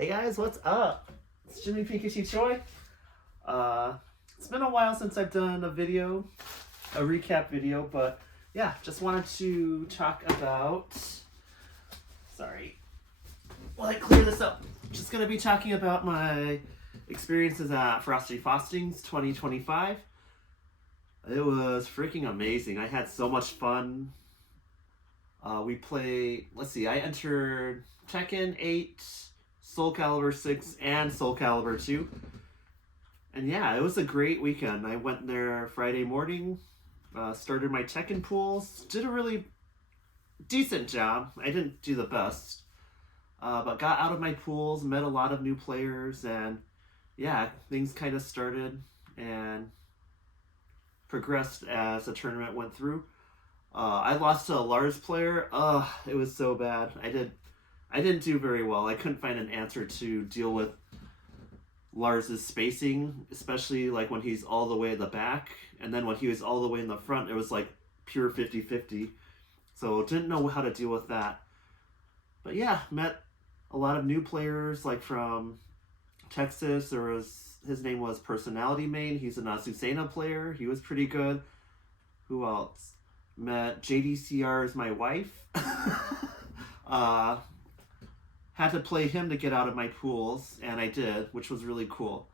Hey guys, what's up? It's jimmypikachuchoi. It's been a while since I've done a recap video, but yeah, just wanted to talk about, sorry, while I clear this up, just going to be talking about my experiences at Frosty Faustings 2025. It was freaking amazing. I had so much fun. We played, I entered Tekken 8, Soul Calibur 6, and Soul Calibur 2. And yeah, it was a great weekend. I went there Friday morning, started my Tekken pools, did a really decent job. I didn't do the best, but got out of my pools, met a lot of new players, and yeah, things kind of started and progressed as the tournament went through. I lost to a Lars player. It was so bad. I didn't do very well. I couldn't find an answer to deal with Lars's spacing, especially like when he's all the way at the back, and then when he was all the way in the front, it was like pure 50-50. So didn't know how to deal with that. But yeah, met a lot of new players, like from Texas. His name was Personality Main. He's an Azucena player. He was pretty good. Who else? Met JDCR's my wife. Had to play him to get out of my pools, and I did, which was really cool.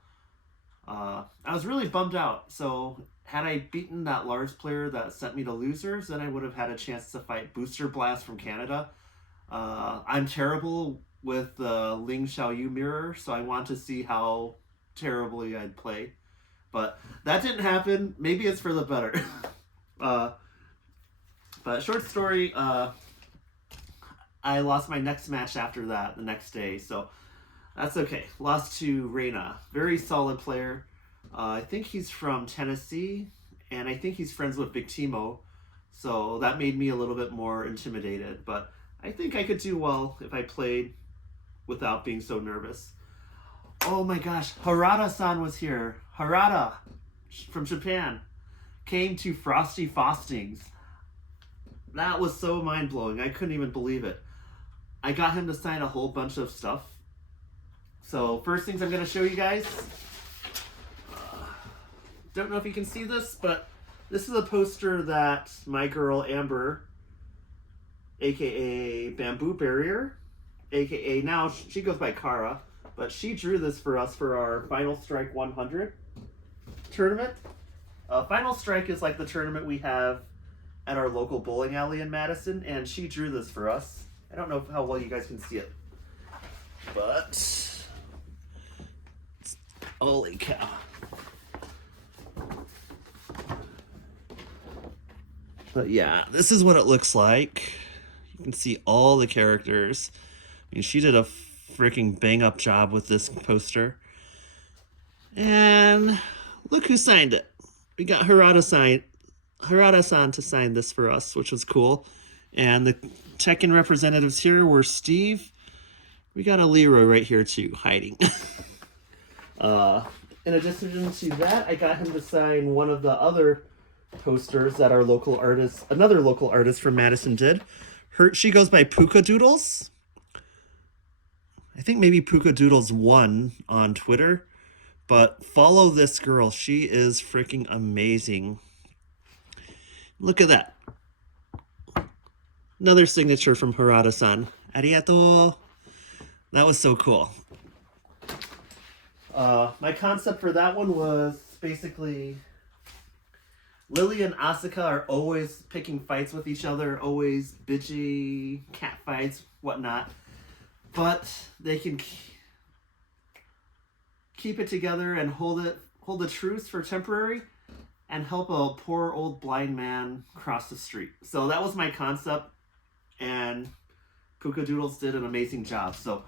I was really bummed out. So had I beaten that Lars player that sent me to losers, then I would have had a chance to fight Booster Blast from Canada. I'm terrible with the Ling Xiaoyu mirror, so I want to see how terribly I'd play. But that didn't happen. Maybe it's for the better. But short story, I lost my next match after that, the next day, so that's okay. Lost to Reina. Very solid player. I think he's from Tennessee, and I think he's friends with Big Timo, so that made me a little bit more intimidated, but I think I could do well if I played without being so nervous. Oh my gosh, Harada-san was here. Harada, from Japan, came to Frosty Faustings. That was so mind-blowing. I couldn't even believe it. I got him to sign a whole bunch of stuff. So first things I'm going to show you guys. Don't know if you can see this, but this is a poster that my girl Amber, aka Bamboo Barrier, aka now she goes by Kara, but she drew this for us for our Final Strike 100 tournament. Final Strike is like the tournament we have at our local bowling alley in Madison, and she drew this for us. I don't know how well you guys can see it, but holy cow. But yeah, this is what it looks like. You can see all the characters. I mean, she did a freaking bang-up job with this poster. And look who signed it. We got Harada-san to sign this for us, which was cool. And the Tekken representatives here were Steve. We got a Leroy right here too, hiding. In addition to that, I got him to sign one of the other posters that our local artist, another local artist from Madison did. She goes by Puka Doodles. I think maybe Puka Doodles 1 on Twitter. But follow this girl. She is freaking amazing. Look at that. Another signature from Harada-san. Arigato. That was so cool. My concept for that one was basically Lily and Asuka are always picking fights with each other, always bitchy cat fights, whatnot. But they can keep it together and hold the truce for temporary and help a poor old blind man cross the street. So that was my concept, and Puka Doodles did an amazing job. So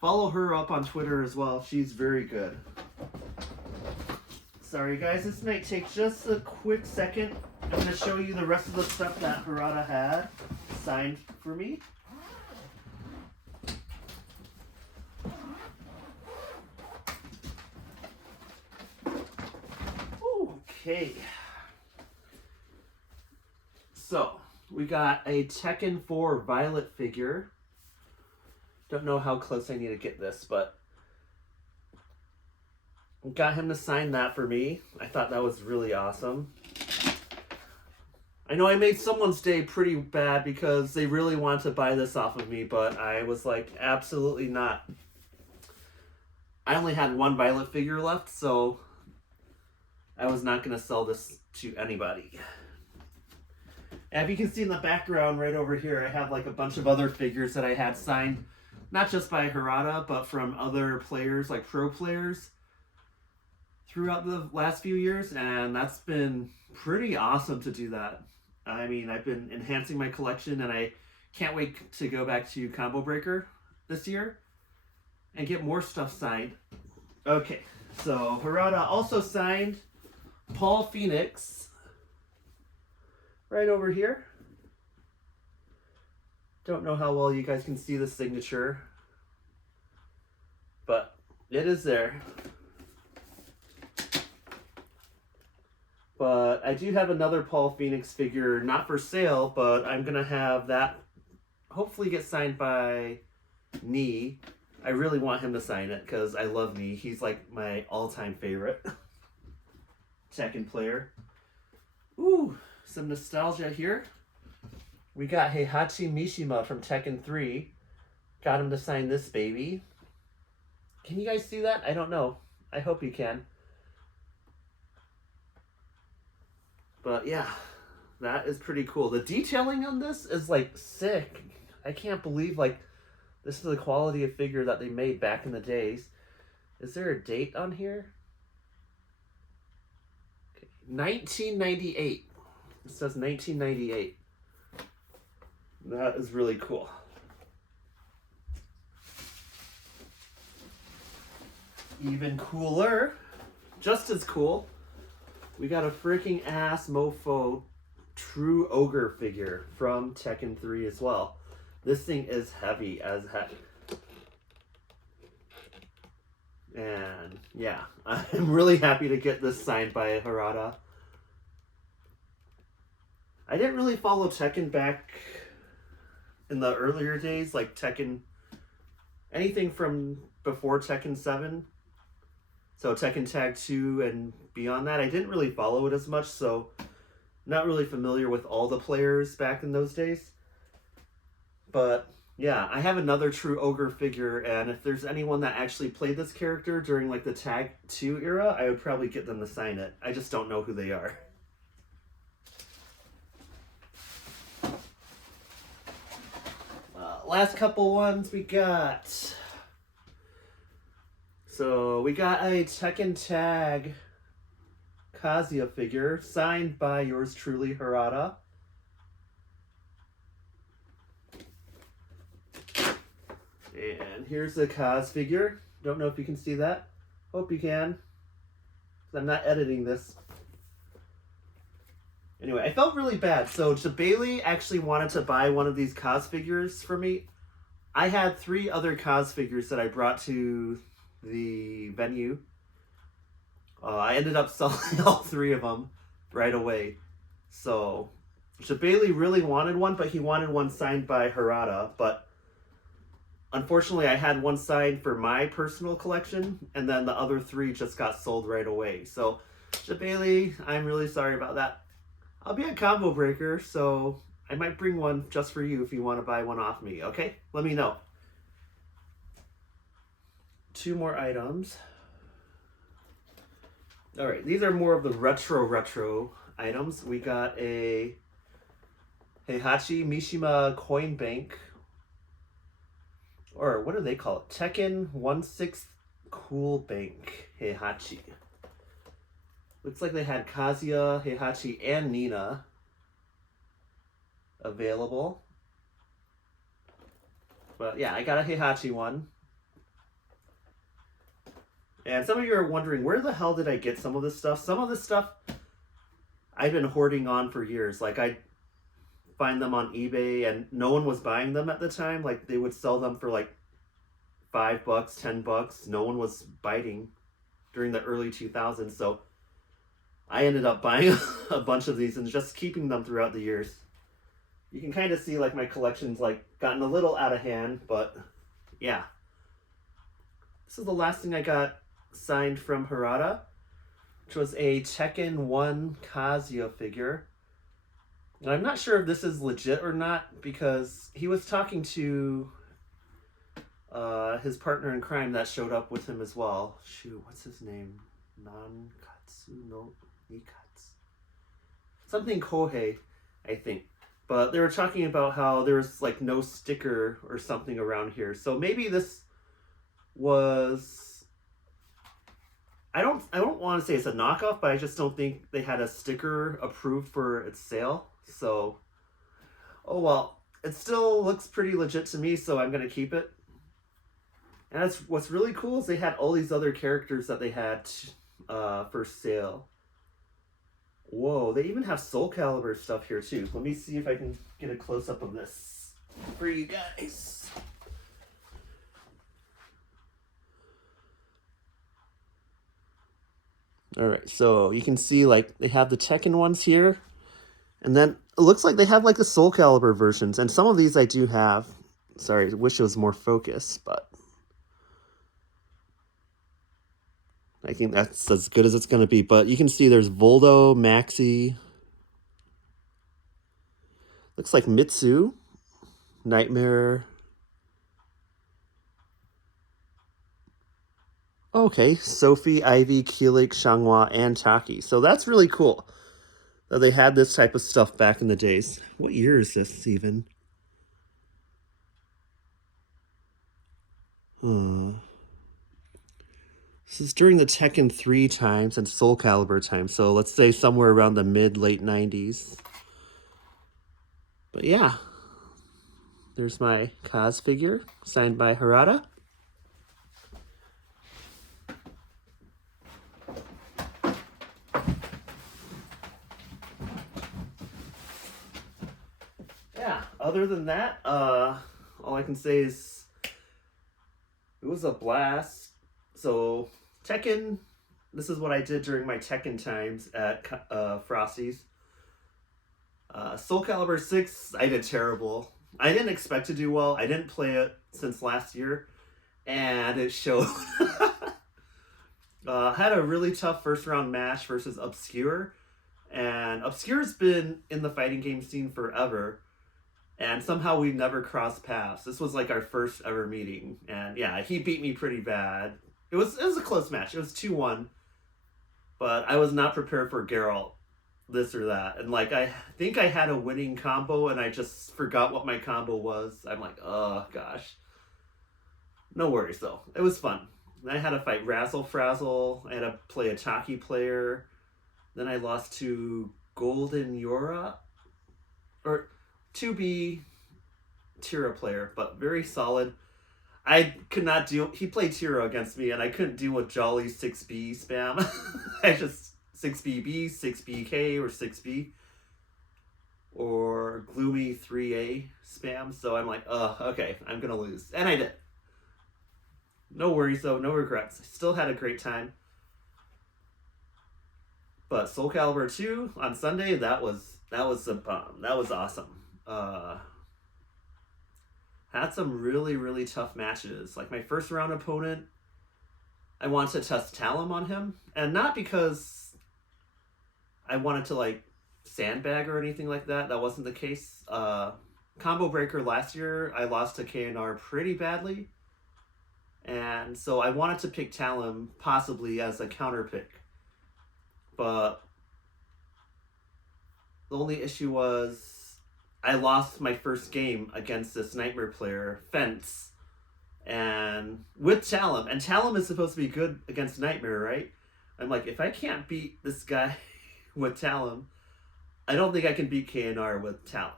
follow her up on Twitter as well. She's very good. Sorry guys, this might take just a quick second. I'm going to show you the rest of the stuff that Harada had signed for me. Okay. So, we got a Tekken 4 Violet figure. Don't know how close I need to get this, but got him to sign that for me. I thought that was really awesome. I know I made someone's day pretty bad because they really wanted to buy this off of me, but I was like, absolutely not. I only had one Violet figure left, so I was not going to sell this to anybody. And if you can see in the background right over here, I have like a bunch of other figures that I had signed, not just by Harada, but from other players, like pro players, throughout the last few years, and that's been pretty awesome to do that. I mean, I've been enhancing my collection, and I can't wait to go back to Combo Breaker this year and get more stuff signed. Okay, so Harada also signed Paul Phoenix right over here. Don't know how well you guys can see the signature, but it is there. But I do have another Paul Phoenix figure, not for sale, but I'm going to have that hopefully get signed by Nee. I really want him to sign it because I love Nee. He's like my all-time favorite Tekken player. Ooh, some nostalgia here. We got Heihachi Mishima from Tekken 3. Got him to sign this baby. Can you guys see that? I don't know. I hope you can. But yeah, that is pretty cool. The detailing on this is like sick. I can't believe like this is the quality of figure that they made back in the days. Is there a date on here? Okay. 1998. It says 1998. That is really cool. Even cooler, just as cool, we got a freaking ass mofo True Ogre figure from Tekken 3 as well. This thing is heavy as heck. And yeah, I'm really happy to get this signed by Harada. I didn't really follow Tekken back in the earlier days, like Tekken, anything from before Tekken 7. So Tekken Tag 2 and beyond that, I didn't really follow it as much, so not really familiar with all the players back in those days. But yeah, I have another True Ogre figure, and if there's anyone that actually played this character during like the Tag 2 era, I would probably get them to sign it. I just don't know who they are. Last couple ones we got. So we got a Tekken Tag Kazuya figure signed by yours truly, Harada. And here's the Kaz figure. Don't know if you can see that. Hope you can, because I'm not editing this. Anyway, I felt really bad. So Bailey actually wanted to buy one of these Kaz figures for me. I had 3 other Kaz figures that I brought to the venue. I ended up selling all 3 of them right away. So Bailey really wanted one, but he wanted one signed by Harada. But unfortunately, I had one signed for my personal collection, and then the other 3 just got sold right away. So Bailey, I'm really sorry about that. I'll be at Combo Breaker, so I might bring one just for you if you want to buy one off me, okay? Let me know. 2 more items. All right, these are more of the retro items. We got a Heihachi Mishima coin bank, or what do they call it? Tekken 1/6 cool bank Heihachi. Looks like they had Kazuya, Heihachi, and Nina available. But yeah, I got a Heihachi one. And some of you are wondering, where the hell did I get some of this stuff? Some of this stuff I've been hoarding on for years. Like, I find them on eBay, and no one was buying them at the time. Like, they would sell them for like $5, $10. No one was biting during the early 2000s. So I ended up buying a bunch of these and just keeping them throughout the years. You can kind of see like my collection's like gotten a little out of hand, but yeah. This is the last thing I got signed from Harada, which was a Tekken 1 Kazuya figure. And I'm not sure if this is legit or not because he was talking to his partner in crime that showed up with him as well. Shoot, what's his name? Nankatsu no Nikatsu. Something Kohei, I think. But they were talking about how there was like no sticker or something around here. So maybe this was, I don't want to say it's a knockoff, but I just don't think they had a sticker approved for its sale. So, oh well, it still looks pretty legit to me, so I'm going to keep it. And what's really cool is they had all these other characters that they had for sale. Whoa, they even have Soul Calibur stuff here too. Let me see if I can get a close-up of this for you guys. Alright, so you can see like they have the Tekken ones here. And then it looks like they have like the Soul Calibur versions. And some of these I do have. Sorry, I wish it was more focused, but I think that's as good as it's going to be. But you can see there's Voldo, Maxi. Looks like Mitsu, Nightmare. Okay, Sophie, Ivy, Keelik, Xianghua, and Taki. So that's really cool that they had this type of stuff back in the days. What year is this even? This is during the Tekken 3 times and Soul Calibur times. So let's say somewhere around the mid-late 90s. But yeah, there's my Kaz figure signed by Harada. Yeah, other than that, all I can say is it was a blast. So Tekken, this is what I did during my Tekken times at Frosty's. Soul Calibur 6, I did terrible. I didn't expect to do well. I didn't play it since last year, and it showed. Had a really tough first round match versus Obscure, and Obscure's been in the fighting game scene forever, and somehow we never crossed paths. This was like our first ever meeting, and yeah, he beat me pretty bad. It was a close match. It was 2-1, but I was not prepared for Geralt, this or that. And like, I think I had a winning combo and I just forgot what my combo was. I'm like, oh gosh. No worries though. It was fun. I had to fight Razzle Frazzle. I had to play a Taki player. Then I lost to Golden Yora. Or 2B Tira player, but very solid. I could not deal. He played Tiro against me, and I couldn't deal with Jolly 6B spam. I just 6BB, 6BK, or 6B, or Gloomy 3A spam. So I'm like, okay, I'm gonna lose, and I did. No worries though, no regrets. I still had a great time. But Soul Calibur 2 on Sunday, that was a bomb. That was awesome. Had some really, really tough matches. Like my first round opponent, I wanted to test Talum on him. And not because I wanted to like sandbag or anything like that. That wasn't the case. Combo Breaker last year, I lost to KNR pretty badly. And so I wanted to pick Talum possibly as a counter pick. But the only issue was I lost my first game against this Nightmare player, Fence, and with Talum. And Talum is supposed to be good against Nightmare, right? I'm like, if I can't beat this guy with Talum, I don't think I can beat KNR with Talum.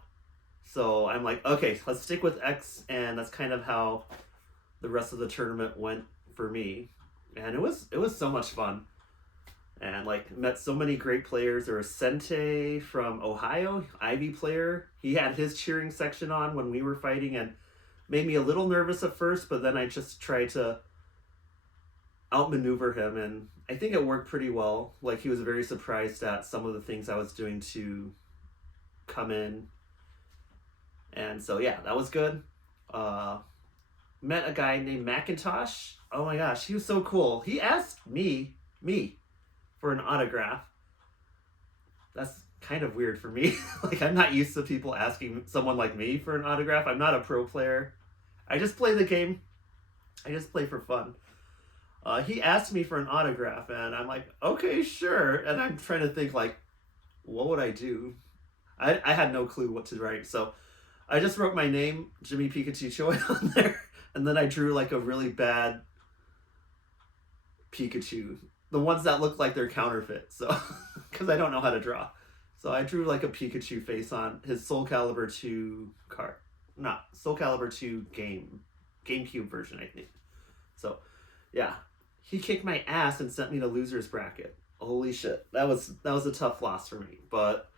So I'm like, okay, let's stick with X, and that's kind of how the rest of the tournament went for me. And it was so much fun. And like met so many great players. There was Sente from Ohio, Ivy player. He had his cheering section on when we were fighting and made me a little nervous at first, but then I just tried to outmaneuver him, and I think it worked pretty well. Like he was very surprised at some of the things I was doing to come in. And so yeah, that was good. met a guy named Macintosh. Oh my gosh, he was so cool. He asked me, for an autograph. That's kind of weird for me. Like, I'm not used to people asking someone like me for an autograph. I'm not a pro player. I just play the game. I just play for fun. He asked me for an autograph, and I'm like, okay, sure. And I'm trying to think, like, what would I do? I had no clue what to write, so I just wrote my name, jimmypikachuchoi, on there, and then I drew like a really bad Pikachu, the ones that look like they're counterfeit. So, because I don't know how to draw, so I drew like a Pikachu face on his Soul Calibur 2 card, not Soul Calibur 2 GameCube version, I think. So, yeah, he kicked my ass and sent me to losers bracket. Holy shit, that was a tough loss for me, but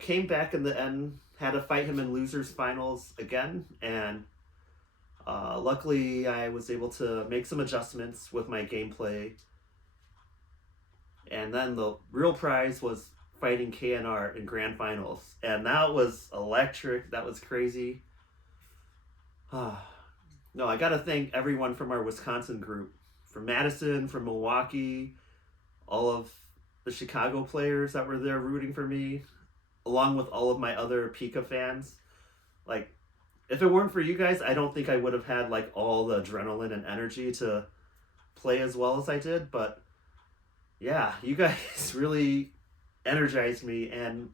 came back in the end, had to fight him in losers finals again, and luckily I was able to make some adjustments with my gameplay, and then the real prize was fighting KNR in grand finals, and that was electric. That was crazy. No, I gotta thank everyone from our Wisconsin group, from Madison, from Milwaukee, all of the Chicago players that were there rooting for me, along with all of my other Pika fans. Like, if it weren't for you guys, I don't think I would have had like all the adrenaline and energy to play as well as I did. But yeah, you guys really energized me and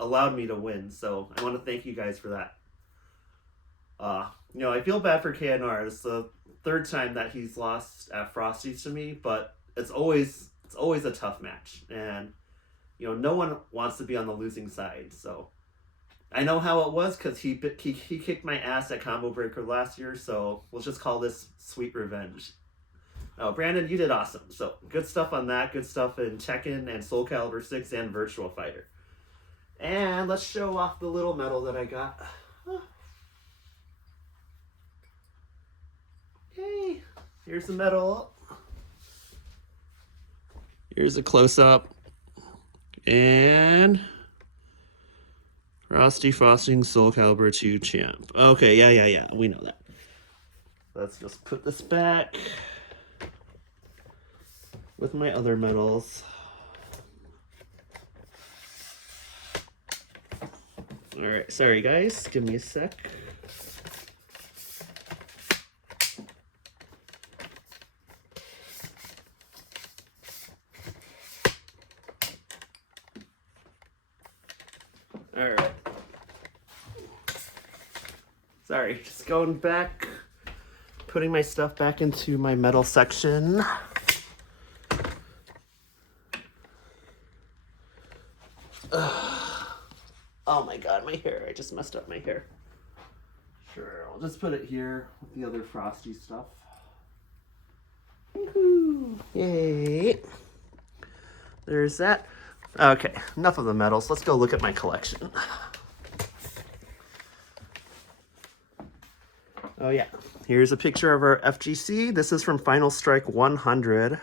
allowed me to win. So I want to thank you guys for that. I feel bad for KNR. It's the third time that he's lost at Frosties to me, but it's always a tough match, and no one wants to be on the losing side. So I know how it was because he kicked my ass at Combo Breaker last year. So we'll just call this sweet revenge. Oh, Brandon, you did awesome. So good stuff on that. Good stuff in Tekken and Soul Calibur 6 and Virtual Fighter. And let's show off the little medal that I got. Okay, here's the medal. Here's a close-up. And Frosty Faustings Soul Calibur 2 champ. Okay, yeah. We know that. Let's just put this back with my other medals. Alright, sorry guys. Give me a sec. Alright. Sorry, just going back, putting my stuff back into my metal section. Oh my god, my hair. I just messed up my hair. Sure, I'll just put it here with the other Frosty stuff. Woohoo! Yay! There's that. Okay, enough of the medals. Let's go look at my collection. Oh yeah, here's a picture of our FGC. This is from Final Strike 100.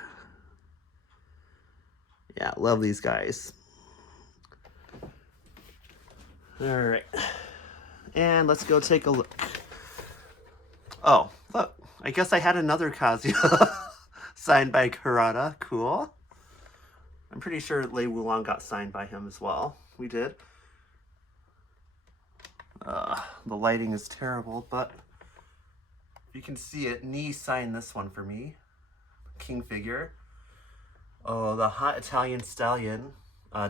Yeah, love these guys. All right, and let's go take a look. Oh, look, I guess I had another Kazuya signed by Harada. Cool. I'm pretty sure Lei Wulong got signed by him as well. We did. The lighting is terrible, but you can see it. Nee signed this one for me. King figure. Oh, the hot Italian stallion,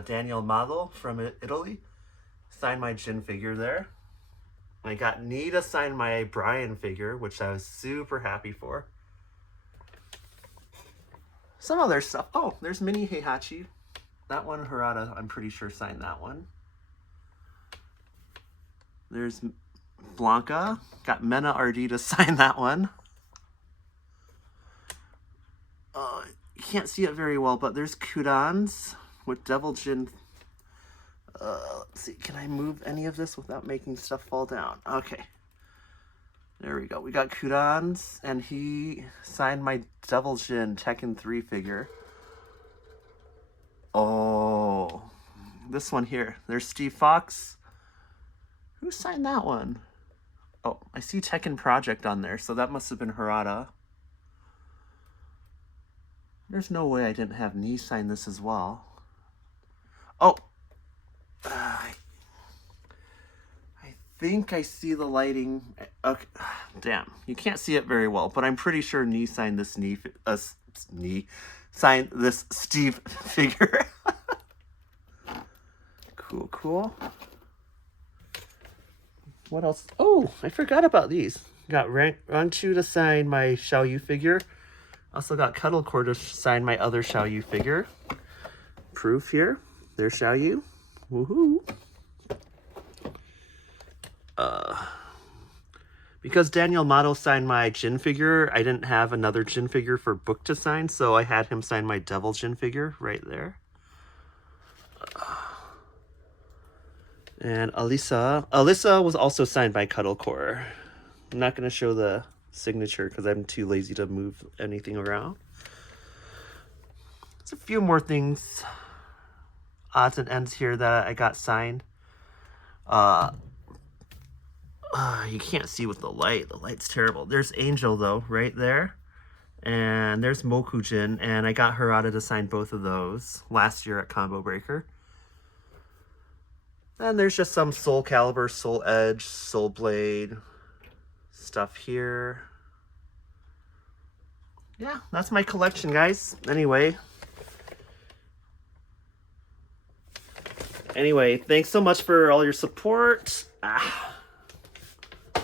Daniel Model from Italy, signed my Jin figure there. I got Nee to sign my Brian figure, which I was super happy for. Some other stuff. Oh, there's Mini Heihachi. That one, Harada, I'm pretty sure signed that one. There's Blanca. Got Mena RD to sign that one. You can't see it very well, but there's Kudans with Devil Jin. Let's see, can I move any of this without making stuff fall down? Okay. There we go. We got Kudans, and he signed my Devil Jin Tekken 3 figure. Oh, this one here. There's Steve Fox. Who signed that one? Oh, I see Tekken Project on there, so that must have been Harada. There's no way I didn't have Knee sign this as well. Oh! I think I see the lighting. Okay. Damn, you can't see it very well, but I'm pretty sure Knee signed this signed this Steve figure. Cool, cool. What else? Oh, I forgot about these. Got Ranchu to sign my Xiao Yu figure. Also got Cuddlecore to sign my other Xiao Yu figure. Proof here. There's Xiao Yu. Woohoo! Because Daniel Mato signed my Jin figure, I didn't have another Jin figure for Book to sign, so I had him sign my Devil Jin figure right there. And Alyssa was also signed by Cuddlecore. I'm not going to show the signature because I'm too lazy to move anything around. There's a few more things, odds and ends here that I got signed. You can't see with the light. The light's terrible. There's Angel, though, right there. And there's Mokujin, and I got Harada to sign both of those last year at Combo Breaker. And there's just some Soul Calibur, Soul Edge, Soul Blade stuff here. Yeah, that's my collection, guys. Anyway, thanks so much for all your support. All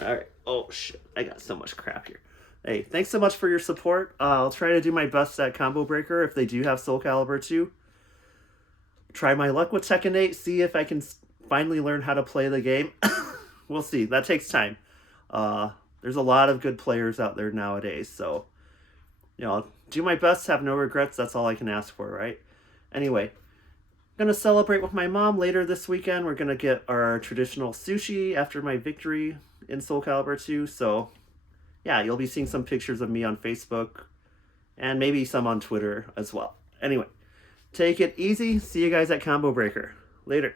right. Oh, shit. I got so much crap here. Hey, thanks so much for your support. I'll try to do my best at Combo Breaker if they do have Soul Calibur 2. Try my luck with Tekken 8. See if I can finally learn how to play the game. We'll see. That takes time. There's a lot of good players out there nowadays. So, you know, I'll do my best. Have no regrets. That's all I can ask for, right? Anyway. I'm going to celebrate with my mom later this weekend. We're going to get our traditional sushi after my victory in Soul Calibur 2. So, yeah, you'll be seeing some pictures of me on Facebook and maybe some on Twitter as well. Anyway, take it easy. See you guys at Combo Breaker. Later.